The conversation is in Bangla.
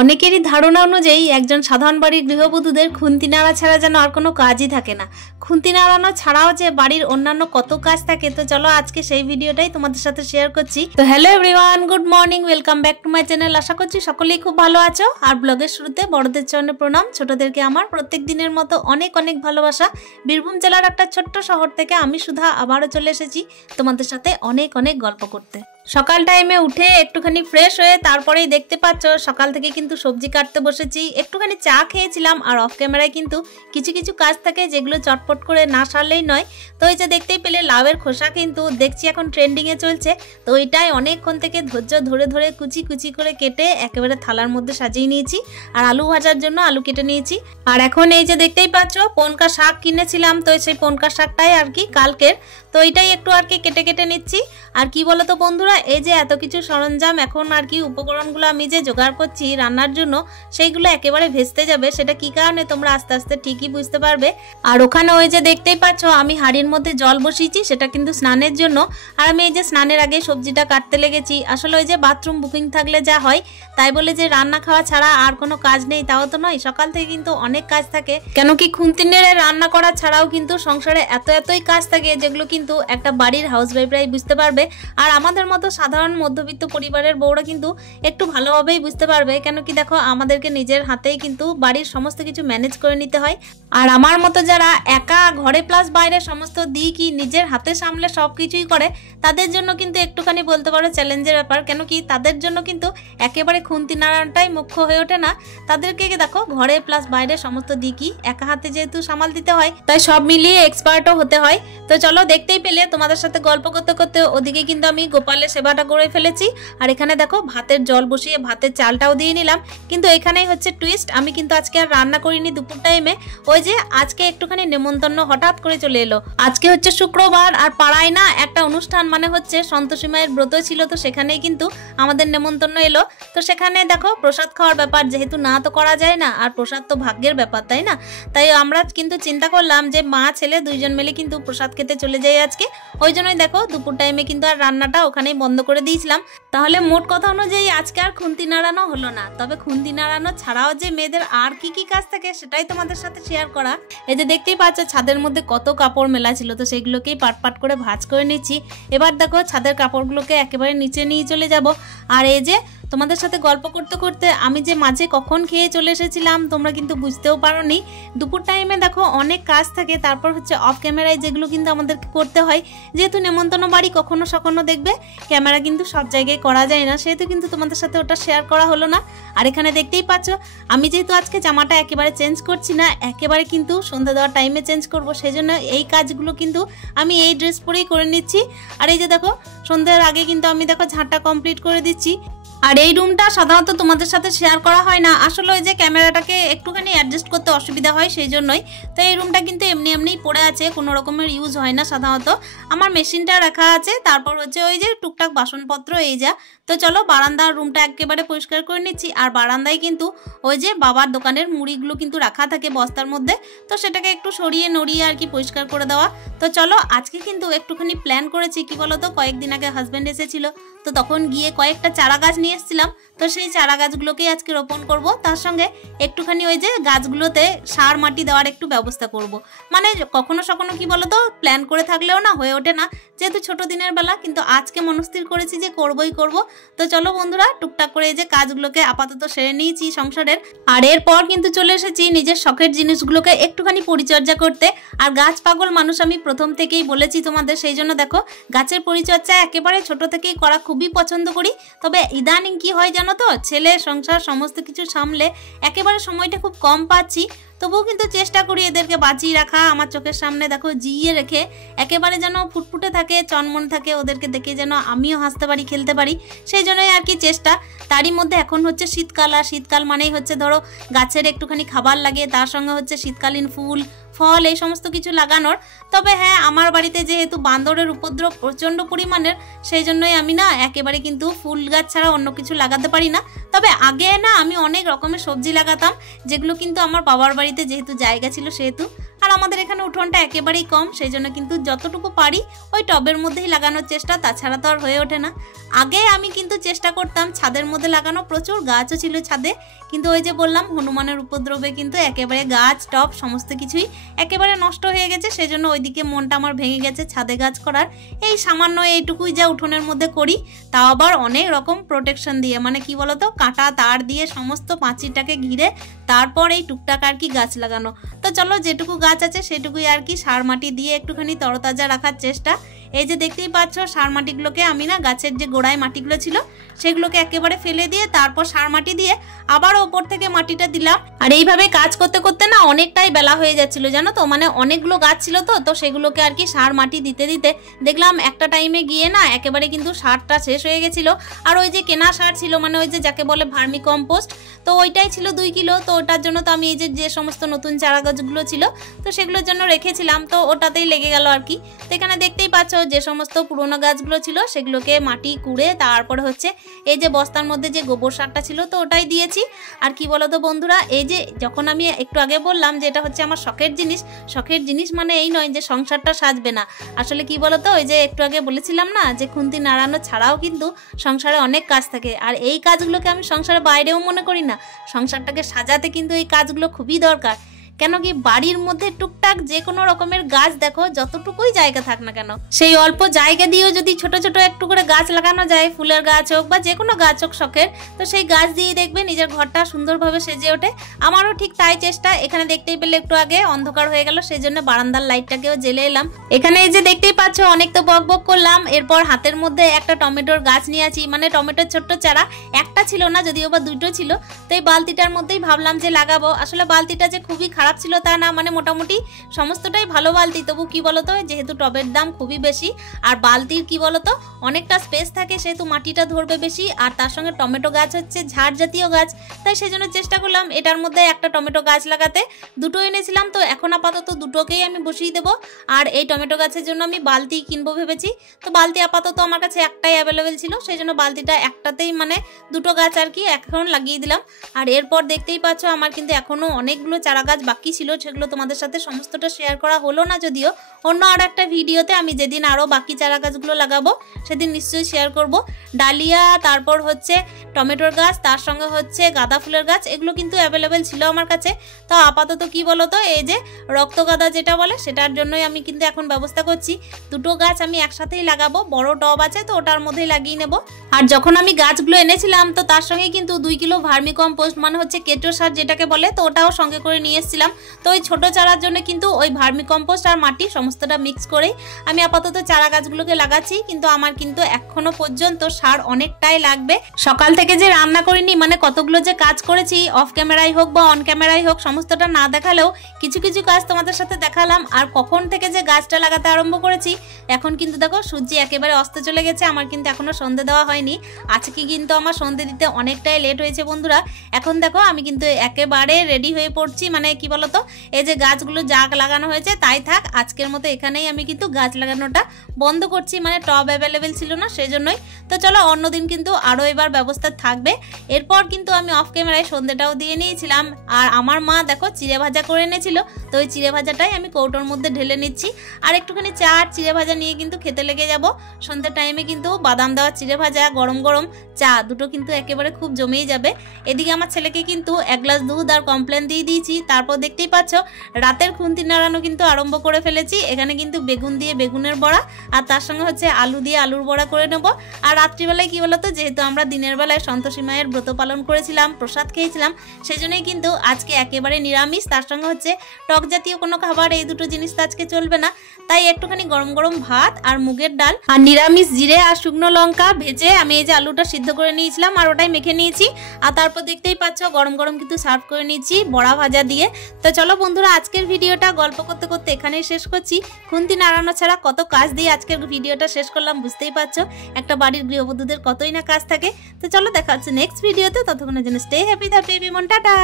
অনেকেরই ধারণা অনুযায়ী একজন সাধারণ বাড়ির গৃহবধূদের খুন্তি নাড়া ছাড়া যেন আর কোনো কাজই থাকে না। খুন্তি নাড়ানো ছাড়াও যে বাড়ির অন্যান্য কত কাজ থাকে, তো চলো আজকে সেই ভিডিওটাই তোমাদের সাথে শেয়ার করছি। তো hello everyone, good morning, welcome back to my channel. আশা করছি সকলেই খুব ভালো আছো। আর ব্লগের শুরুতে বড়দের চরণে প্রণাম, ছোটদেরকে আমার প্রত্যেক দিনের মতো অনেক অনেক ভালোবাসা। বীরভূম জেলার একটা ছোট্ট শহর থেকে আমি সুধা আবারও চলে এসেছি তোমাদের সাথে অনেক অনেক গল্প করতে। সকাল টাইমে উঠে একটুখানি ফ্রেশ হয়ে তারপরেই দেখতে পাচ্ছ সকাল থেকে কিন্তু সবজি কাটতে বসেছি। একটুখানি চা খেয়েছিলাম, আর অফ ক্যামেরায় কিন্তু কিছু কিছু কাজ থাকে যেগুলো চটপট করে না সারলেই নয়। তো এই যে দেখতেই পেলে লাউয়ের খোসা কিন্তু দেখছি এখন ট্রেন্ডিংয়ে চলছে। তো এটাই অনেকক্ষণ থেকে ধৈর্য ধরে ধরে কুচি কুচি করে কেটে একেবারে থালার মধ্যে সাজিয়ে নিয়েছি। আর আলু ভাজার জন্য আলু কেটে নিয়েছি। আর এখন এই যে দেখতেই পাচ্ছ পনকা শাক কিনেছিলাম, তো সেই পনকা শাকটাই আর কি কালকের, তো এটাই একটু আর কি কেটে কেটে নিচ্ছি। আর কি বলতো বন্ধুরা, এই যে এত কিছু সরঞ্জাম এখন আর কি উপকরণগুলো আমি যে জোগাড় করছি রান্নার জন্য, সেইগুলো একেবারে ভেস্তে যাবে। সেটা কি কারণে তোমরা আস্তে আস্তে ঠিকই বুঝতে পারবে। আর ওখানে ওই যে দেখতেই পাচ্ছ আমি হাঁড়ির মধ্যে জল বসিয়েছি, সেটা কিন্তু স্নানের জন্য। আর আমি এই যে স্নানের আগে সবজিটা কাটতে লেগেছি। আসলে ওই যে বাথরুম বুকিং থাকলে যা হয়, তাই বলে যে রান্না খাওয়া ছাড়া আর কোনো কাজ নেই তাও তো নয়। সকাল থেকে কিন্তু অনেক কাজ থাকে, কেন কি খুন্তি নেড়ে রান্না করা ছাড়াও কিন্তু সংসারে এতই কাজ থাকে যেগুলো কিন্তু একটা বাড়ির হাউসওয়াইফরাই বুঝতে পারবে। আর আমাদের মতো সাধারণ মধ্যবিত্ত পরিবারের বউরা কিন্তু একটু ভালোভাবেই বুঝতে পারবে, কেন কি দেখো আমাদেরকে নিজের হাতেই কিন্তু বাড়ির সমস্ত কিছু ম্যানেজ করে নিতে হয়। আর আমার মতো যারা একা ঘরে প্লাস বাইরে সমস্ত দিকই নিজের হাতে সামলে সব কিছুই করে, তাদের জন্য কিন্তু একটুখানি বলতে পারো চ্যালেঞ্জের ব্যাপার। কেন কি তাদের জন্য কিন্তু একেবারে খুন্তি নাড়াটাই মুখ্য হয়ে ওঠে না। তাদেরকে দেখো ঘরে প্লাস বাইরে সমস্ত দিকই একা হাতে যেহেতু সামাল দিতে হয়, তাই সব মিলিয়ে এক্সপার্টও হতে হয়। তো চলো দেখতেই পেলে তোমাদের সাথে গল্প করতে করতে ওদিকে কিন্তু আমি গোপালের সেবাটা করে ফেলেছি। আর এখানে দেখো ভাতের জল বসিয়ে ভাতের চালটাও দিয়ে নিলাম। কিন্তু এখানেই হচ্ছে টুইস্ট, আমি কিন্তু আজকে আর রান্না করিনি দুপুর টাইমে। ওই যে আজকে একটুখানি নেমন্তন্ন হঠাৎ করে চলে এলো। আজকে হচ্ছে শুক্রবার, আর পাড়ায় না একটা অনুষ্ঠান, মানে হচ্ছে সন্তোষী মায়ের ব্রত ছিল, তো সেখানেই কিন্তু আমাদের নেমন্তন্ন এলো। তো সেখানে দেখো প্রসাদ খাওয়ার ব্যাপার, যেহেতু না তো করা যায় না, আর প্রসাদ তো ভাগ্যের ব্যাপার তাই না। তাই আমরা কিন্তু চিন্তা করলাম যে মা ছেলে দুইজন মিলে কিন্তু প্রসাদ খেতে চলে যাই আজকে। ওই জন্যই দেখো দুপুর টাইমে কিন্তু আর রান্নাটা ওখানেই বন্ধ করে দিয়েছিলাম। তাহলে মোট কথা অনুযায়ী আজকে আর খুন্তি নাড়ানো হলো না। তবে খুন্তি নাড়ানো ছাড়াও যে মেয়েদের আর কি কি কাজ থাকে সেটাই তোমাদের সাথে শেয়ার করা। এই যে দেখতেই পাচ্ছ ছাদের মধ্যে কত কাপড় মেলা ছিল, তো সেইগুলোকেই পাট করে ভাঁজ করে নিচ্ছি। এবার দেখো ছাদের কাপড়গুলোকে একেবারে নিচে নিয়ে চলে যাব। আর এই যে তোমাদের সাথে গল্প করতে করতে আমি যে মাঝে কখন খেয়ে চলে এসেছিলাম তোমরা কিন্তু বুঝতেও পারোনি। দুপুর টাইমে দেখো অনেক কাজ থাকে, তারপর হচ্ছে অফ ক্যামেরায় যেগুলো কিন্তু আমাদেরকে করতে হয়। যেহেতু নেমন্তন্ন বাড়ি কখনো সখনো দেখবে ক্যামেরা কিন্তু সব জায়গায় করা যায় না, সেহেতু কিন্তু তোমাদের সাথে ওটা শেয়ার করা হলো না। আর এখানে দেখতেই পাচ্ছ আমি যেহেতু আজকে জামাটা একেবারে চেঞ্জ করছি না, একেবারে কিন্তু সন্ধ্যা দেওয়ার টাইমে চেঞ্জ করব, সেই জন্য এই কাজগুলো কিন্তু আমি এই ড্রেস পরেই করে নিচ্ছি। আর এই যে দেখো সন্ধ্যার আগে কিন্তু আমি দেখো ঝাঁটটা কমপ্লিট করে দিচ্ছি। আর এই রুমটা সাধারণত তোমাদের সাথে শেয়ার করা হয় না, আসলে ওই যে ক্যামেরাটাকে একটুখানি অ্যাডজাস্ট করতে অসুবিধা হয় সেই জন্যই। তো এই রুমটা কিন্তু এমনিই পড়ে আছে, কোনো রকমের ইউজ হয় না সাধারণত। আমার মেশিনটা রাখা আছে, তারপর হচ্ছে ওই যে টুকটাক বাসনপত্র এই যা। তো চলো বারান্দার রুমটা একেবারে পরিষ্কার করে নিচ্ছি। আর বারান্দায় কিন্তু ওই যে বাবার দোকানের মুড়িগুলো কিন্তু রাখা থাকে বস্তার মধ্যে, তো সেটাকে একটু সরিয়ে নড়িয়ে আর কি পরিষ্কার করে দেওয়া। তো চলো আজকে কিন্তু একটুখানি প্ল্যান করেছি, কি বলতো কয়েকদিন আগে হাজব্যান্ড এসেছিল, তো তখন গিয়ে কয়েকটা চারা গাছ নিয়ে এসেছিলাম। তো সেই চারা গাছগুলোকেই আজকে রোপণ করব, তার সঙ্গে একটুখানি ওই যে গাছগুলোতে সার মাটি দেওয়ার একটু ব্যবস্থা করব। মানে কখনো সখনো কি বলতো প্ল্যান করে থাকলেও না হয়ে ওঠে না, যেহেতু ছোট দিনের বেলা, কিন্তু আজকে মনস্থির করেছি যে করবই করব। তো চলো বন্ধুরা টুকটাক করে এই যে কাজগুলোকে আপাতত সেরে নিয়েছি সংসারের। আর এরপর কিন্তু চলে এসেছি নিজের শখের জিনিসগুলোকে একটুখানি পরিচর্যা করতে। আর গাছ পাগল মানুষ আমি প্রথম থেকেই বলেছি তোমাদের, সেই জন্য দেখো গাছের পরিচর্যা একেবারে ছোট থেকেই করা খুবই পছন্দ করি। তবে ইদানিং কি হয় জানো তো, ছেলে সংসার সমস্ত কিছু সামলে একেবারে সময়টা খুব কম পাচ্ছি। তবুও কিন্তু চেষ্টা করি এদেরকে বাঁচিয়ে রাখা, আমার চোখের সামনে দেখো জিইয়ে রেখে একেবারে যেন ফুটফুটে থাকে, চনমন থাকে, ওদেরকে দেখে যেন আমিও হাসতে পারি খেলতে পারি, সেই জন্যই আর কি চেষ্টা। তারই মধ্যে এখন হচ্ছে শীতকাল, আর শীতকাল মানেই হচ্ছে ধরো গাছের একটুখানি খাবার লাগে, তার সঙ্গে হচ্ছে শীতকালীন ফুল ফল এই সমস্ত কিছু লাগানোর। তবে হ্যাঁ আমার বাড়িতে যেহেতু বান্দরের উপদ্রব প্রচণ্ড পরিমাণের, সেই জন্যই আমি না একেবারে কিন্তু ফুল গাছ ছাড়া অন্য কিছু লাগাতে পারি না। তবে আগে না আমি অনেক রকমের সবজি লাগাতাম, যেগুলো কিন্তু আমার বাবার বাড়িতে যেহেতু জায়গা ছিল সেহেতু আর আমাদের এখানে উঠোনটা একেবারেই কম, সেই জন্য কিন্তু যতটুকু পারি ওই টবের মধ্যেই লাগানোর চেষ্টা, তাছাড়া তো আর হয়ে ওঠে না। আগে আমি কিন্তু চেষ্টা করতাম ছাদের মধ্যে লাগানো, প্রচুর গাছও ছিল ছাদে, কিন্তু ওই যে বললাম হনুমানের উপদ্রবে কিন্তু একেবারে গাছ টব সমস্ত কিছুই একেবারে নষ্ট হয়ে গেছে, সেজন্য ওইদিকে মনটা আমার ভেঙে গেছে ছাদে গাছ করার। এই সামান্য এইটুকুই যা উঠোনের মধ্যে করি, তাও আবার অনেক রকম প্রোটেকশন দিয়ে, মানে কি বলতো কাঁটা তার দিয়ে সমস্ত পাঁচিরটাকে ঘিরে তারপর এই টুকটাক আর কি গাছ লাগানো। তো চলো যেটুকু গাছ আছে সেটুকুই আর কি সার মাটি দিয়ে একটুখানি তরতাজা রাখার চেষ্টা। এই যে দেখতেই পাচ্ছ সার মাটিগুলোকে আমি না গাছের যে গোড়ায় মাটিগুলো ছিল সেগুলোকে একেবারে ফেলে দিয়ে তারপর সার মাটি দিয়ে আবার ওপর থেকে মাটিটা দিলাম। আর এইভাবে কাজ করতে করতে না অনেকটাই বেলা হয়ে যাচ্ছিল জানো তো, মানে অনেকগুলো গাছ ছিল তো সেগুলোকে আর কি সার মাটি দিতে দিতে দেখলাম একটা টাইমে গিয়ে না একেবারে কিন্তু সারটা শেষ হয়ে গেছিল। আর ওই যে কেনা সার ছিল, মানে ওই যে যাকে বলে ভার্মি কম্পোস্ট, তো ওইটাই ছিল 2 কিলো। তো ওটার জন্য তো আমি এই যে সমস্ত নতুন চারা গাছগুলো ছিল তো সেগুলোর জন্য রেখেছিলাম, তো ওটাতেই লেগে গেল আর কি। তো এখানে দেখতেই পাচ্ছ যে সমস্ত পুরোনো গাছগুলো ছিল সেগুলোকে মাটি কুড়ে তারপরে হচ্ছে এই যে বস্তার মধ্যে যে গোবর সারটা ছিল তো ওটাই দিয়েছি। আর কি বলতো বন্ধুরা, এই যে যখন আমি একটু আগে বললাম যে এটা হচ্ছে আমার শখের জিনিস মানে এই নয় যে সংসারটা সাজবে না, আসলে কি বলতো ওই যে একটু আগে বলেছিলাম না যে খুন্তি নাড়ানো ছাড়াও কিন্তু সংসারে অনেক কাজ থাকে, আর এই কাজগুলোকে আমি সংসারের বাইরেও মনে করি না, সংসারটাকে সাজাতে কিন্তু এই কাজগুলো খুবই দরকার। কেন কি বাড়ির মধ্যে টুকটাক যে কোনো রকমের গাছ দেখো যতটুকুই জায়গা থাক না কেন, সেই অল্প জায়গা দিয়েও যদি ছোট ছোট একটু করে গাছ লাগানো যায়, ফুলের গাছ হোক বা যে কোনো গাছ হোক শখের, তো সেই গাছ দিয়ে দেখবে নিজের ঘরটা সুন্দরভাবে সেজে ওঠে। আমারও ঠিক তাই চেষ্টা। এখানে দেখতেই পেলে একটু আগে অন্ধকার হয়ে গেল, সেই জন্য বারান্দার লাইটটাকেও জ্বেলে এলাম। এখানে এই যে দেখতেই পাচ্ছ অনেক তো বক বক করলাম, এরপর হাতের মধ্যে একটা টমেটোর গাছ নিয়ে আছি, মানে টমেটোর ছোট্ট চারা একটা ছিল না, যদিও বা 2টো ছিল। তো এই বালতিটার মধ্যেই ভাবলাম যে লাগাবো, আসলে বালতিটা যে খুবই খারাপ ছিল তা না, মানে মোটামুটি সমস্তটাই ভালো বালতি, তবু কি বলতো যেহেতু টবের দাম খুবই বেশি আর বালতির কি বলতো অনেকটা স্পেস থাকে, সেহেতু মাটিটা ধরবে বেশি, আর তার সঙ্গে টমেটো গাছ হচ্ছে ঝাড় জাতীয় গাছ, তাই সেজন্য চেষ্টা করলাম এটার মধ্যে একটা টমেটো গাছ লাগাতে। 2টো এনেছিলাম, তো এখন আপাতত 2টোকেই আমি বসিয়ে দেবো। আর এই টমেটো গাছের জন্য আমি বালতি কিনবো ভেবেছি, তো বালতি আপাতত আমার কাছে একটাই অ্যাভেলেবেল ছিল, সেই জন্য বালতিটা একটাতেই মানে 2টো গাছ আর কি এখন লাগিয়ে দিলাম। আর এরপর দেখতেই পাচ্ছ আমার কিন্তু এখনো অনেকগুলো চারা গাছ বাকি ছিল, সেগুলো তোমাদের সাথে সমস্তটা শেয়ার করা হলো না, যদিও অন্য আর একটা ভিডিওতে আমি যেদিন আরও বাকি চারা গাছগুলো লাগাবো সেদিন নিশ্চয়ই শেয়ার করব। ডালিয়া, তারপর হচ্ছে টমেটোর গাছ, তার সঙ্গে হচ্ছে গাঁদা ফুলের গাছ, এগুলো কিন্তু অ্যাভেলেবেল ছিল আমার কাছে। তো আপাতত কি বলতো এই যে রক্তগাঁদা যেটা বলে সেটার জন্যই আমি কিন্তু এখন ব্যবস্থা করছি। 2টো গাছ আমি একসাথেই লাগাবো, বড় টব আছে তো ওটার মধ্যেই লাগিয়ে নেব। আর যখন আমি গাছগুলো এনেছিলাম তো তার সঙ্গে কিন্তু 2 কিলো ভার্মি কম্পোস্ট মানে হচ্ছে কেঁচো সার যেটাকে বলে, তো ওটাও সঙ্গে করে নিয়ে এসেছিলাম। তো ওই ছোট চারার জন্য কিন্তু ওই ভার্মি কম্পোস্ট আর মাটি সমস্তটা মিক্স করেই আমি আপাতত চারা গাছগুলোকে লাগাচ্ছি, কিন্তু আমার কিন্তু এখনো পর্যন্ত সার অনেকটাই লাগবে। সকাল থেকে যে রান্না করিনি, মানে কতগুলো যে কাজ করেছি অফ ক্যামেরাই হোক বা অন ক্যামেরাই হোক সমস্তটা না দেখালেও কিছু কিছু কাজ তোমাদের সাথে দেখালাম। আর কখন থেকে যে গাছটা লাগাতে আরম্ভ করেছি, এখন কিন্তু দেখো সূর্য একেবারে অস্ত চলে গেছে, আমার কিন্তু এখনো সন্ধে দেওয়া হয়নি। আজকে কিন্তু আমার সন্ধে দিতে অনেকটাই লেট হয়েছে বন্ধুরা। এখন দেখো আমি কিন্তু একেবারে রেডি হয়ে পড়ছি, মানে কি বলতো এই যে গাছগুলো যা লাগানো হয়েছে তাই থাক, আজকের মতো এখানেই আমি কিন্তু গাছ লাগানোটা বন্ধ করছি, মানে টব অ্যাভেলেবেল ছিল না সেজন্যই। তো চলো অন্যদিন কিন্তু আরও এবার ব্যবস্থা থাকবে। এরপর কিন্তু আমি অফ ক্যামেরায় সন্ধেটাও দিয়ে নিয়েছিলাম, আর আমার মা দেখো চিড়ে ভাজা করে এনেছিল, তো ওই চিড়ে ভাজাটাই আমি কৌটোর মধ্যে ঢেলে নিচ্ছি। আর একটুখানি চা আর চিড়ে ভাজা নিয়ে কিন্তু খেতে লেগে যাব। সন্ধ্যের টাইমে কিন্তু বাদাম দেওয়া চিড়ে ভাজা, গরম গরম চা, দুটো কিন্তু একেবারে খুব জমেই যাবে। এদিকে আমার ছেলেকে কিন্তু 1 গ্লাস দুধ আর কমপ্লেন দিয়ে দিয়েছি। তারপর দেখতেই পাচ্ছ রাতের খুন্তি নাড়ানো কিন্তু আরম্ভ করে ফেলেছি। এখানে কিন্তু বেগুন দিয়ে বেগুনের বড়া আর তার সঙ্গে হচ্ছে আলু দিয়ে আলুর বড়া করে নেব। আর রাত্রিবেলায় কি বলতো যেহেতু আমরা দিনের বেলায় সন্তোষী মায়ের ব্রত পালন করেছিলাম, প্রসাদ খেয়েছিলাম, সেজন্যই কিন্তু আজকে একেবারে নিরামিষ, তার সঙ্গে হচ্ছে টক জাতীয় কোনো খাবার, এই দুটো জিনিস তো আজকে চলবে না। তাই একটুখানি গরম গরম ভাত আর মুগের ডাল আর নিরামিষ জিরে আর শুকনো লঙ্কা ভেজে আমি এই যে আলুটা সিদ্ধ করে নিয়েছিলাম আর ওটাই মেখে নিয়েছি। আর তারপর দেখতেই পাচ্ছ গরম গরম কিন্তু সার্ভ করে নিয়েছি বড়া ভাজা দিয়ে। তো চলো বন্ধুরা আজকের ভিডিওটা গল্প করতে করতে এখানেই শেষ করছি। খুন্তি নাড়ানো ছাড়া কত কাজ দিয়ে আজকের ভিডিওটা শেষ করলাম, বুঝতেই পারছো একটা বাড়ির গৃহবধূদের কতই না কাজ থাকে। তো চলো দেখা হচ্ছে নেক্সট ভিডিওতে, ততক্ষণের জন্য স্টে হ্যাপি, টাটা।